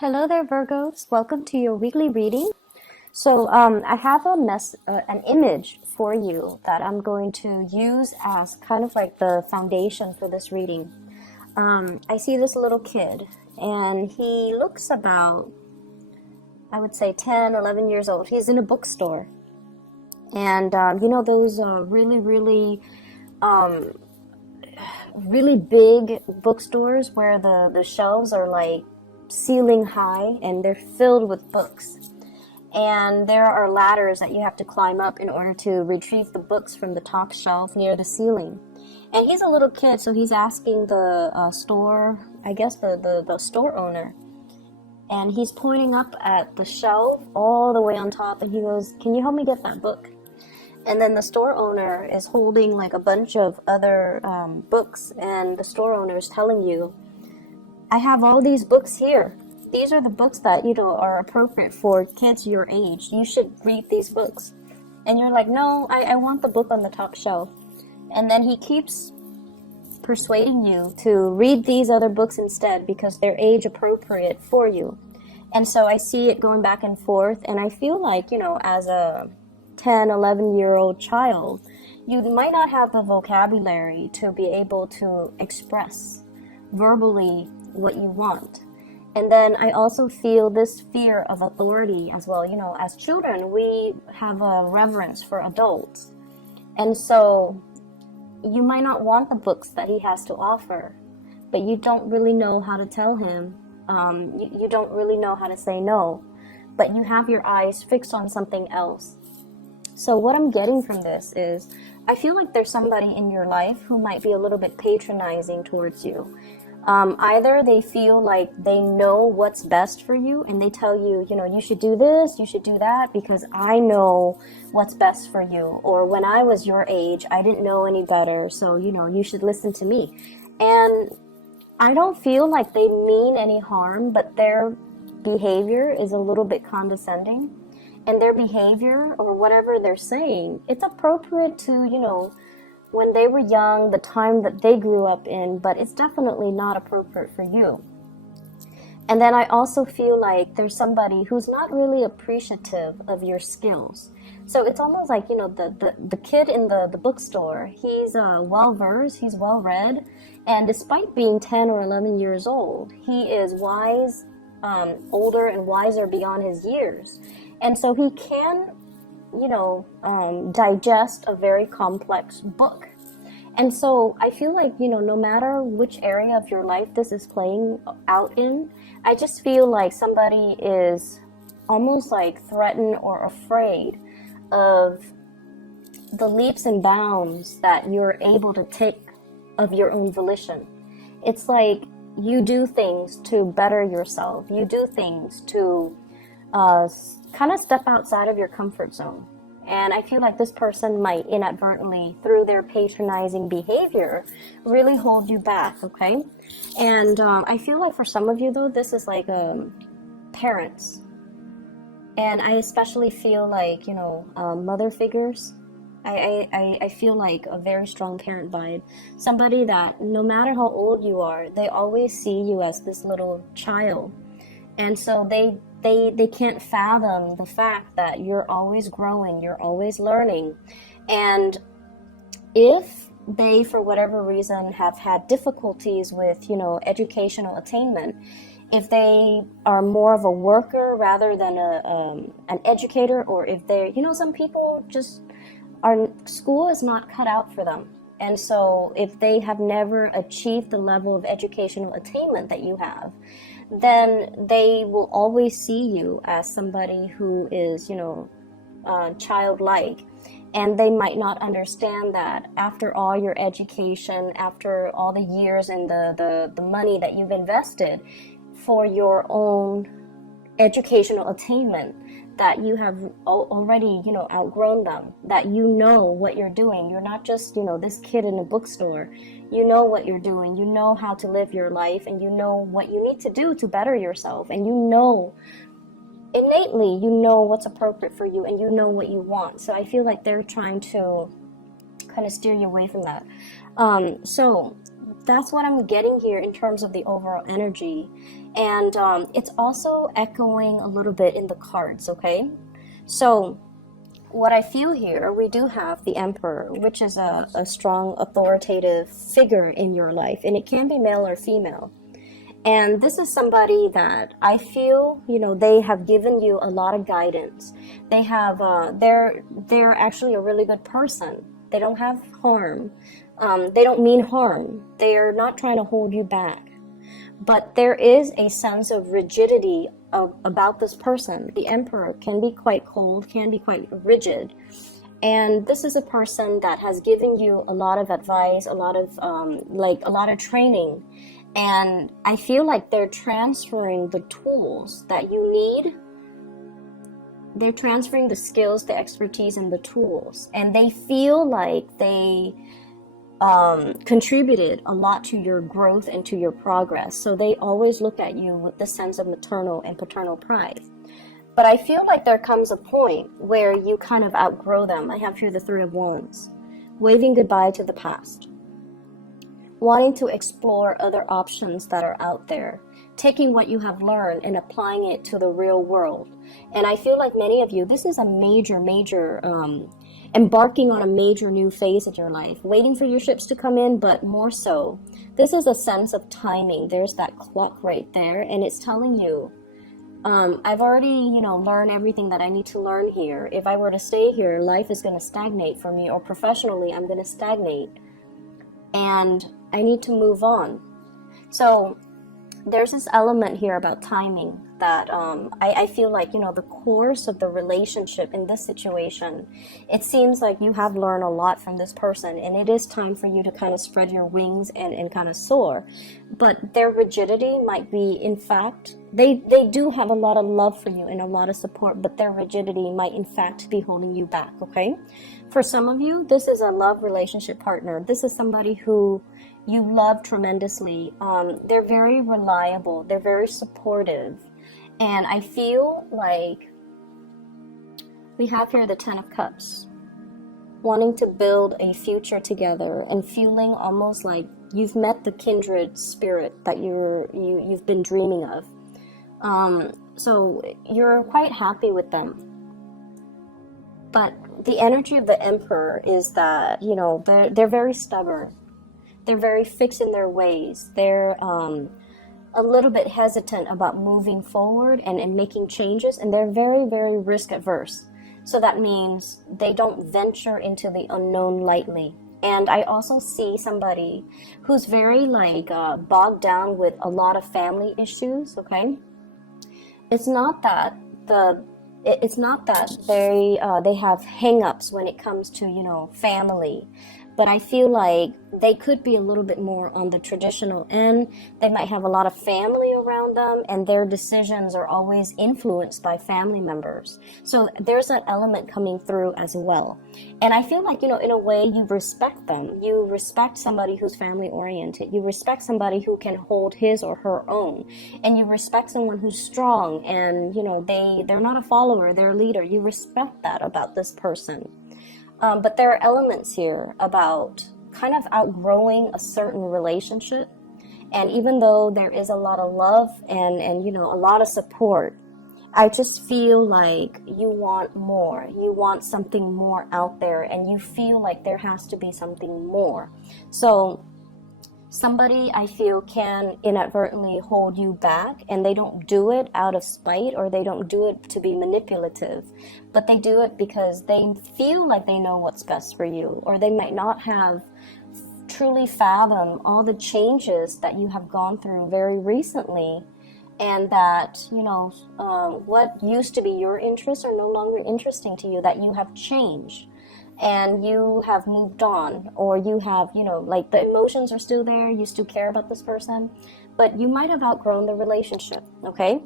Hello there, Virgos. Welcome to your weekly reading. So, I have an image for you that I'm going to use as kind of like the foundation for this reading. I see this little kid, and he looks about, I would say, 10, 11 years old. He's in a bookstore, and you know those um, really big bookstores where the shelves are like ceiling high and they're filled with books, and there are ladders that you have to climb up in order to retrieve the books from the top shelf near the ceiling. And he's a little kid, so he's asking the store, I guess the store owner, and he's pointing up at the shelf all the way on top, and he goes, "Can you help me get that book?" And then the store owner is holding like a bunch of other books, and the store owner is telling you, "I have all these books here. These are the books that, are appropriate for kids your age. You should read these books." And you're like, "No, I want the book on the top shelf." And then he keeps persuading you to read these other books instead because they're age appropriate for you. And so I see it going back and forth, and I feel like, as a 10, 11-year-old child, you might not have the vocabulary to be able to express verbally what you want. And then I also feel this fear of authority as well. As children, we have a reverence for adults. And so you might not want the books that he has to offer, but you don't really know how to tell him. You don't really know how to say no, but you have your eyes fixed on something else. So what I'm getting from this is, I feel like there's somebody in your life who might be a little bit patronizing towards you. Either they feel like they know what's best for you, and they tell you, you should do this, you should do that, because I know what's best for you. Or when I was your age, I didn't know any better, so, you should listen to me. And I don't feel like they mean any harm, but their behavior is a little bit condescending. And their behavior, or whatever they're saying, it's appropriate to, when they were young, the time that they grew up in, but it's definitely not appropriate for you. And then I also feel like there's somebody who's not really appreciative of your skills. So it's almost like, the kid in the bookstore, he's well-versed, he's well-read, and despite being 10 or 11 years old, he is wise, older and wiser beyond his years. And so he can digest a very complex book. And so I feel like, no matter which area of your life this is playing out in, I just feel like somebody is almost like threatened or afraid of the leaps and bounds that you're able to take of your own volition. It's like you do things to better yourself. You do things to kind of step outside of your comfort zone. And I feel like this person might inadvertently, through their patronizing behavior, really hold you back, okay? And I feel like for some of you, though, this is like parents. And I especially feel like, mother figures. I feel like a very strong parent vibe. Somebody that no matter how old you are, they always see you as this little child. And so they can't fathom the fact that you're always growing, you're always learning. And if they, for whatever reason, have had difficulties with, educational attainment, if they are more of a worker rather than an educator, or if they're, some people just school is not cut out for them. And so if they have never achieved the level of educational attainment that you have, then they will always see you as somebody who is, childlike. And they might not understand that after all your education, after all the years and the money that you've invested for your own educational attainment, that you have already, outgrown them, that you know what you're doing. You're not just, this kid in a bookstore. You know what you're doing. You know how to live your life, and you know what you need to do to better yourself. And innately, you know what's appropriate for you, and you know what you want. So I feel like they're trying to kind of steer you away from that. So that's what I'm getting here in terms of the overall energy. And it's also echoing a little bit in the cards, okay? So what I feel here, we do have the Emperor, which is a strong authoritative figure in your life, and it can be male or female. And this is somebody that I feel, you know, they have given you a lot of guidance. They have, they're actually a really good person. They don't have harm. They don't mean harm. They are not trying to hold you back. But there is a sense of rigidity about this person. The Emperor can be quite cold, can be quite rigid. And this is a person that has given you a lot of advice, a lot of a lot of training. And I feel like they're transferring the tools that you need. They're transferring the skills, the expertise, and the tools. And they feel like they contributed a lot to your growth and to your progress. So they always look at you with the sense of maternal and paternal pride. But I feel like there comes a point where you kind of outgrow them. I have here the Three of Wands, waving goodbye to the past, wanting to explore other options that are out there, taking what you have learned and applying it to the real world. And I feel like many of you, this is a major embarking on a major new phase of your life, waiting for your ships to come in, but more so, this is a sense of timing. There's that clock right there, and it's telling you, I've already, learned everything that I need to learn here. If I were to stay here, life is going to stagnate for me, or professionally, I'm going to stagnate, and I need to move on. So there's this element here about timing that I feel like, the course of the relationship in this situation, it seems like you have learned a lot from this person, and it is time for you to kind of spread your wings and kind of soar. But their rigidity might be, in fact, they do have a lot of love for you and a lot of support, but their rigidity might in fact be holding you back, okay? For some of you, this is a love relationship partner. This is somebody who you love tremendously. They're very reliable. They're very supportive. And I feel like we have here the Ten of Cups, wanting to build a future together and feeling almost like you've met the kindred spirit that you've been dreaming of. So you're quite happy with them. But the energy of the Emperor is that, they're very stubborn. They're very fixed in their ways. They're a little bit hesitant about moving forward and making changes, and they're very, very risk averse. So that means they don't venture into the unknown lightly. And I also see somebody who's very bogged down with a lot of family issues, okay? It's not that they have hang-ups when it comes to, family. But I feel like they could be a little bit more on the traditional end. They might have a lot of family around them, and their decisions are always influenced by family members. So there's that element coming through as well. And I feel like, in a way, you respect them. You respect somebody who's family-oriented. You respect somebody who can hold his or her own. And you respect someone who's strong and, they're not a follower, they're a leader. You respect that about this person. But there are elements here about kind of outgrowing a certain relationship. And even though there is a lot of love and a lot of support, I just feel like you want more. You want something more out there, and you feel like there has to be something more. So somebody, I feel, can inadvertently hold you back, and they don't do it out of spite, or they don't do it to be manipulative, but they do it because they feel like they know what's best for you, or they might not have truly fathomed all the changes that you have gone through very recently, and that, what used to be your interests are no longer interesting to you, that you have changed. And you have moved on, or you have, the emotions are still there, you still care about this person, but you might have outgrown the relationship, okay?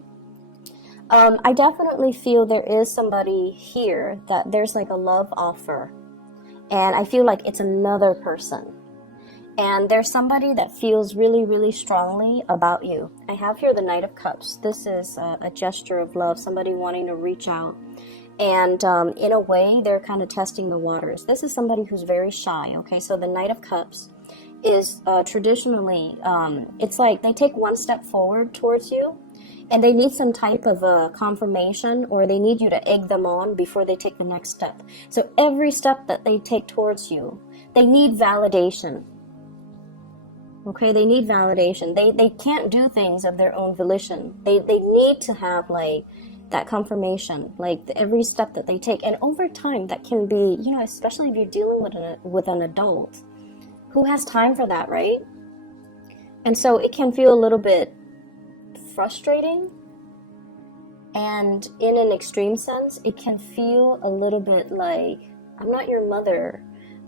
I definitely feel there is somebody here that there's like a love offer, and I feel like it's another person. And there's somebody that feels really, really strongly about you. I have here the Knight of Cups. This is a gesture of love, somebody wanting to reach out. And in a way, they're kind of testing the waters. This is somebody who's very shy, okay? So the Knight of Cups is traditionally, it's like they take one step forward towards you, and they need some type of confirmation, or they need you to egg them on before they take the next step. So every step that they take towards you, they need validation. Okay, they need validation. They can't do things of their own volition. They need to have like that confirmation, like every step that they take. And over time, that can be, you know, especially if you're dealing with an adult, who has time for that, right? And so it can feel a little bit frustrating, and in an extreme sense, it can feel a little bit like, I'm not your mother.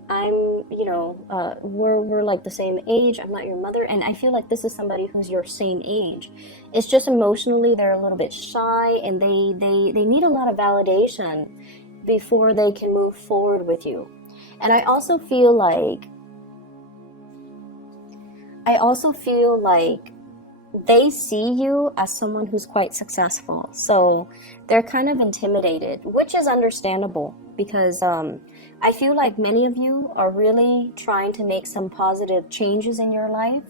I'm, you know, we're like the same age. I'm not your mother. And I feel like this is somebody who's your same age. It's just emotionally they're a little bit shy, and they need a lot of validation before they can move forward with you. And I also feel like they see you as someone who's quite successful. So they're kind of intimidated, which is understandable, because I feel like many of you are really trying to make some positive changes in your life,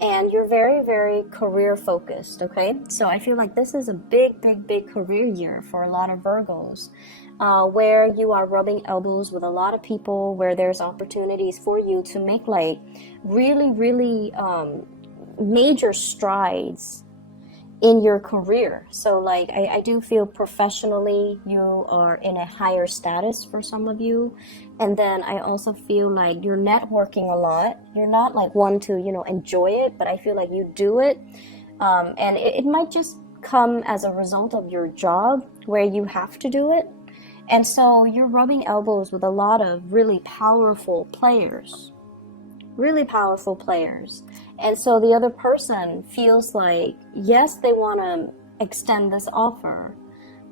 and you're very, very career focused, okay? So I feel like this is a big, big, big career year for a lot of Virgos, where you are rubbing elbows with a lot of people, where there's opportunities for you to make like really, really major strides in your career. So like I do feel professionally you are in a higher status for some of you, and then I also feel like you're networking a lot. You're not like one to, you know, enjoy it, but I feel like you do it, and it might just come as a result of your job where you have to do it. And so you're rubbing elbows with a lot of really powerful players. And so the other person feels like, yes, they want to extend this offer,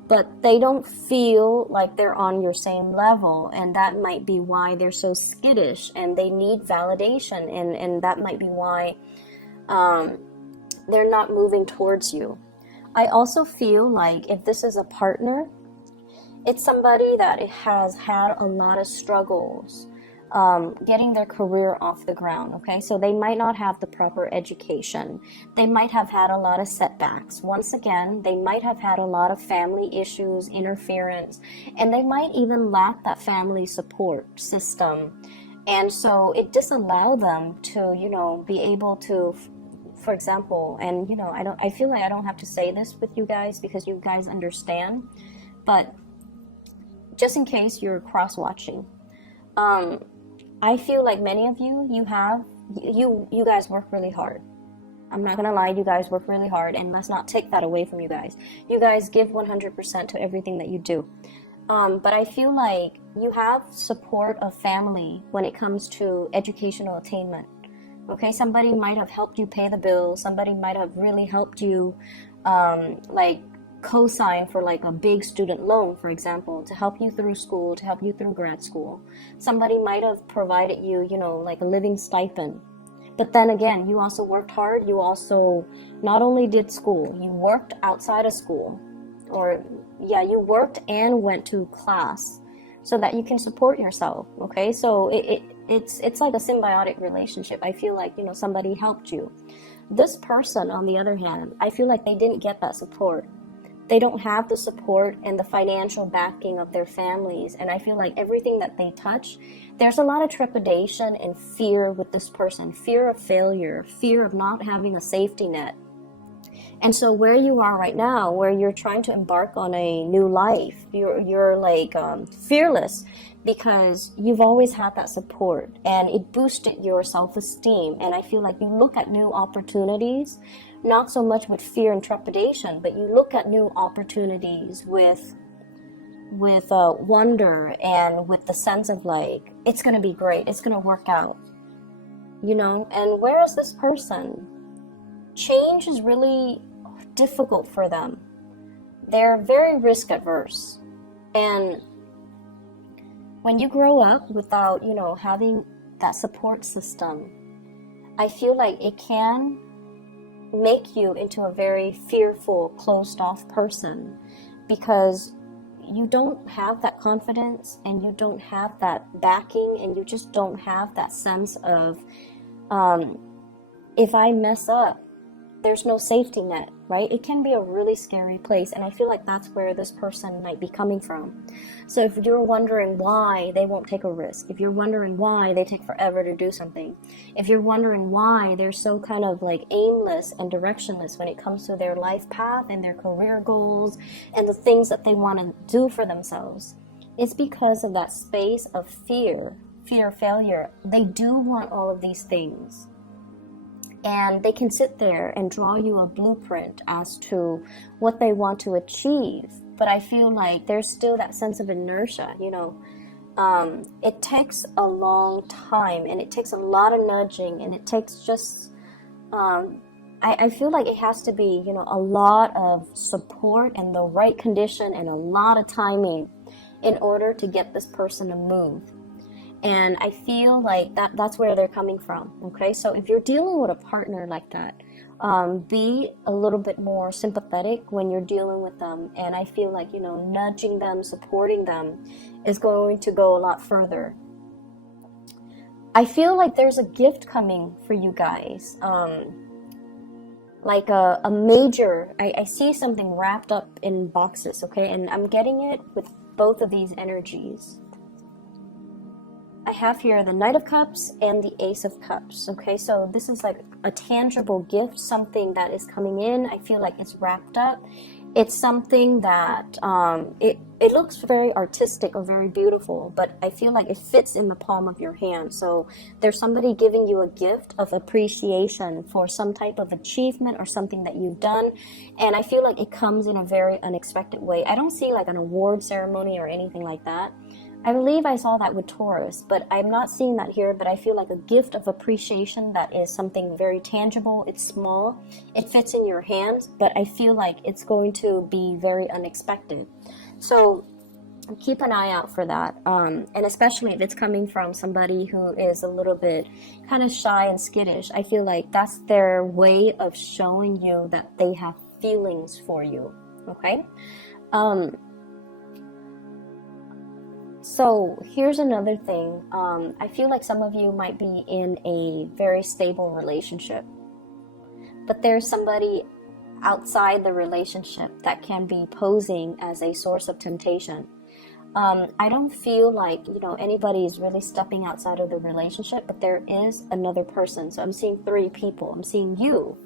but they don't feel like they're on your same level. And that might be why they're so skittish, and they need validation. And that might be why they're not moving towards you. I also feel like if this is a partner, it's somebody that has had a lot of struggles getting their career off the ground, okay? So they might not have the proper education. They might have had a lot of setbacks. Once again, they might have had a lot of family issues, interference, and they might even lack that family support system. And so it disallowed them to, you know, be able to, for example, and, you know, I feel like I don't have to say this with you guys because you guys understand, but just in case you're cross-watching, I feel like many of you, you guys work really hard. I'm not gonna lie, you guys work really hard, and let's not take that away from you guys. You guys give 100% to everything that you do. But I feel like you have support of family when it comes to educational attainment. Okay, somebody might have helped you pay the bills. Somebody might have really helped you, like, co-sign for like a big student loan, for example, to help you through school, to help you through grad school. Somebody might have provided you, you know, like a living stipend. But then again, you also worked hard. You also not only did school, you worked outside of school, or yeah, you worked and went to class so that you can support yourself. Okay, so it's like a symbiotic relationship. I feel like, you know, somebody helped you. This person, on the other hand, I feel like they didn't get that support. They don't have the support and the financial backing of their families. And I feel like everything that they touch, there's a lot of trepidation and fear with this person. Fear of failure, fear of not having a safety net. And so where you are right now, where you're trying to embark on a new life, you're like fearless because you've always had that support, and it boosted your self-esteem. And I feel like you look at new opportunities, not so much with fear and trepidation, but you look at new opportunities with wonder and with the sense of like, it's going to be great, it's going to work out, you know. And whereas this person, change is really difficult for them. They're very risk adverse, and when you grow up without, you know, having that support system, I feel like it can make you into a very fearful, closed off person, because you don't have that confidence and you don't have that backing, and you just don't have that sense of If I mess up, there's no safety net, right? It can be a really scary place, and I feel like that's where this person might be coming from. So if you're wondering why they won't take a risk, if you're wondering why they take forever to do something, if you're wondering why they're so kind of like aimless and directionless when it comes to their life path and their career goals and the things that they want to do for themselves, it's because of that space of fear of failure. They do want all of these things. And they can sit there and draw you a blueprint as to what they want to achieve. But I feel like there's still that sense of inertia, it takes a long time, and it takes a lot of nudging, and it takes just, I feel like it has to be, a lot of support and the right condition and a lot of timing in order to get this person to move. And I feel like that's where they're coming from, okay? So if you're dealing with a partner like that, be a little bit more sympathetic when you're dealing with them. And I feel like, nudging them, supporting them is going to go a lot further. I feel like there's a gift coming for you guys. Like a major, I see something wrapped up in boxes, okay? And I'm getting it with both of these energies. I have here the Knight of Cups and the Ace of Cups, okay? So this is like a tangible gift, something that is coming in. I feel like it's wrapped up. It's something that, it looks very artistic or very beautiful, but I feel like it fits in the palm of your hand. So there's somebody giving you a gift of appreciation for some type of achievement or something that you've done. And I feel like it comes in a very unexpected way. I don't see like an award ceremony or anything like that. I believe I saw that with Taurus, but I'm not seeing that here. But I feel like a gift of appreciation that is something very tangible. It's small. It fits in your hands, but I feel like it's going to be very unexpected. So keep an eye out for that. And especially if it's coming from somebody who is a little bit kind of shy and skittish, I feel like that's their way of showing you that they have feelings for you. Okay? So here's another thing. I feel like some of you might be in a very stable relationship, but there's somebody outside the relationship that can be posing as a source of temptation. I don't feel like, anybody is really stepping outside of the relationship, but there is another person. So I'm seeing 3 people. I'm seeing you.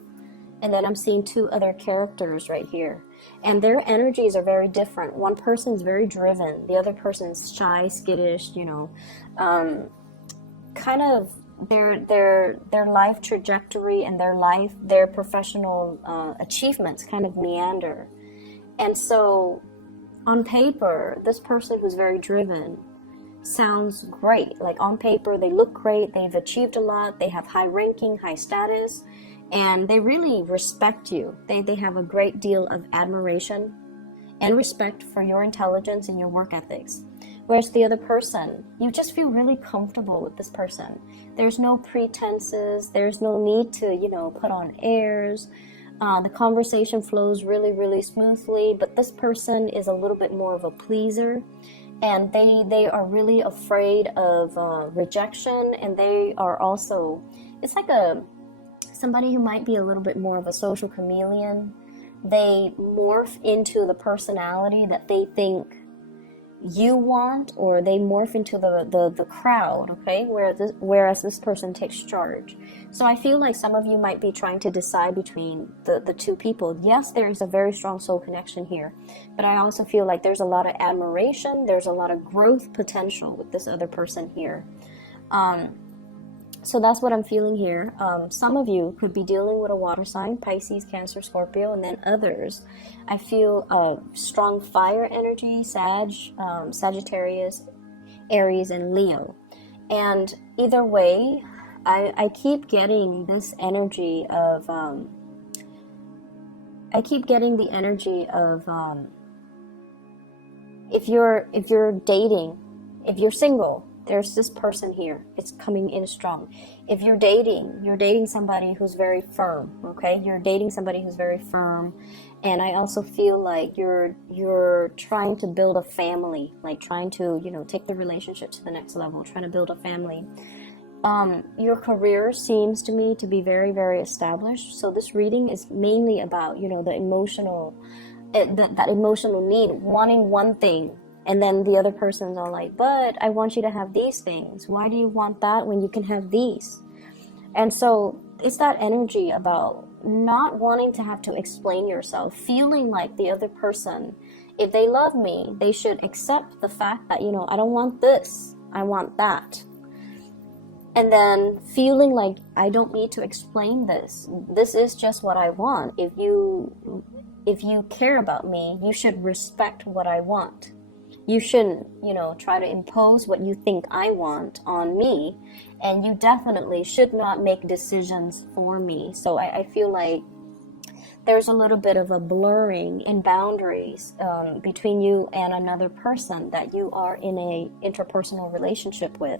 And then I'm seeing 2 other characters right here. And their energies are very different. One person is very driven. The other person is shy, skittish, kind of their life trajectory and their professional achievements kind of meander. And so on paper, this person who's very driven sounds great. Like on paper, they look great. They've achieved a lot. They have high ranking, high status. And they really respect you. They have a great deal of admiration and respect for your intelligence and your work ethics. Whereas the other person, you just feel really comfortable with this person. There's no pretenses. There's no need to, put on airs. The conversation flows really, really smoothly. But this person is a little bit more of a pleaser. And they are really afraid of rejection. And they are also, it's like somebody who might be a little bit more of a social chameleon. They morph into the personality that they think you want, or they morph into the crowd, okay? Whereas this person takes charge. So I feel like some of you might be trying to decide between the 2 people. Yes, there is a very strong soul connection here, but I also feel like there's a lot of admiration, there's a lot of growth potential with this other person here. So that's what I'm feeling here. Some of you could be dealing with a water sign, Pisces, Cancer, Scorpio, and then others. I feel strong fire energy, Sagittarius, Aries, and Leo. And either way, I keep getting this energy of, if you're dating, if you're single, there's this person here. It's coming in strong. If you're dating somebody who's very firm, okay? You're dating somebody who's very firm. And I also feel like you're trying to build a family, like trying to, take the relationship to the next level, trying to build a family. Your career seems to me to be very, very established. So this reading is mainly about, you know, the emotional, that emotional need, wanting one thing. And then the other person's all like, but I want you to have these things. Why do you want that when you can have these? And so it's that energy about not wanting to have to explain yourself, feeling like the other person, if they love me, they should accept the fact that, you know, I don't want this, I want that. And then feeling like I don't need to explain this. This is just what I want. If you care about me, you should respect what I want. You shouldn't, you know, try to impose what you think I want on me. And you definitely should not make decisions for me. So I feel like there's a little bit of a blurring in boundaries between you and another person that you are in a interpersonal relationship with,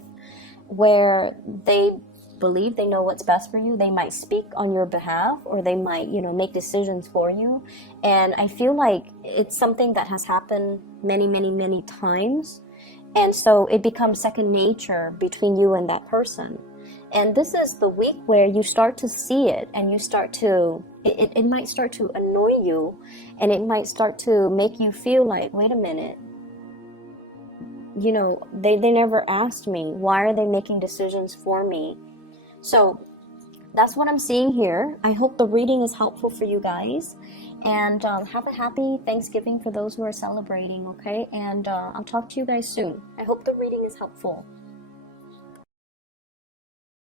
where they believe they know what's best for you. They might speak on your behalf, or they might, you know, make decisions for you. And I feel like it's something that has happened many, many, many times. And so it becomes second nature between you and that person. And this is the week where you start to see it, and you start to, it might start to annoy you, and it might start to make you feel like, wait a minute, you know, they never asked me. Why are they making decisions for me? So that's what I'm seeing here. I hope the reading is helpful for you guys. And have a happy Thanksgiving for those who are celebrating, okay? And I'll talk to you guys soon. I hope the reading is helpful.